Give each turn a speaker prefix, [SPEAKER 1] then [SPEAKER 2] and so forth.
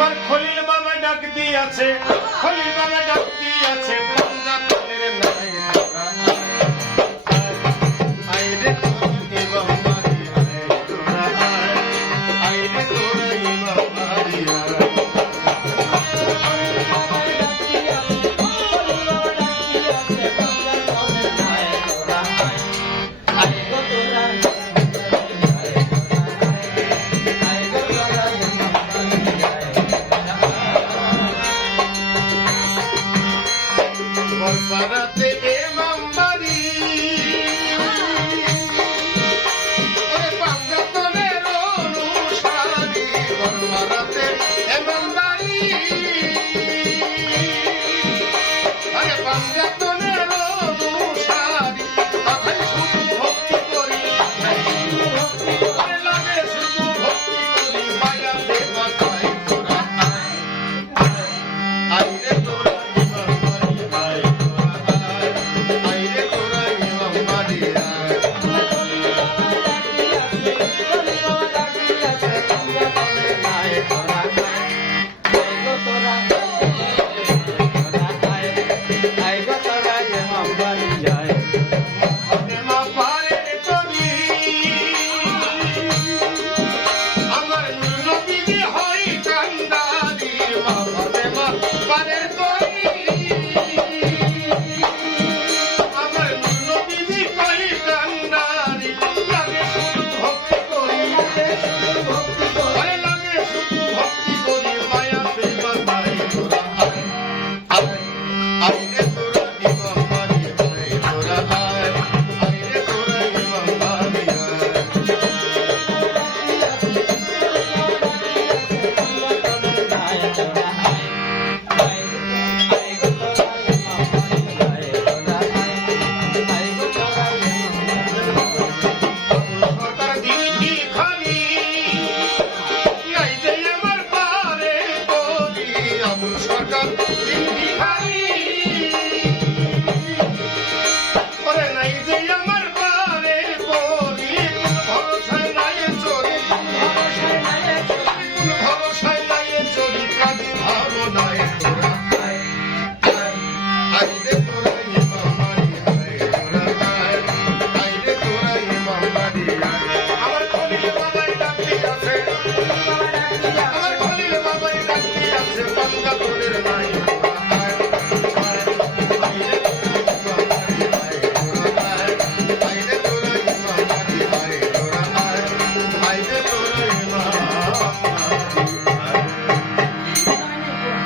[SPEAKER 1] আমার খলিল বাবা ডাক আছে খলিল বাবা ডাক আছে por Thank you.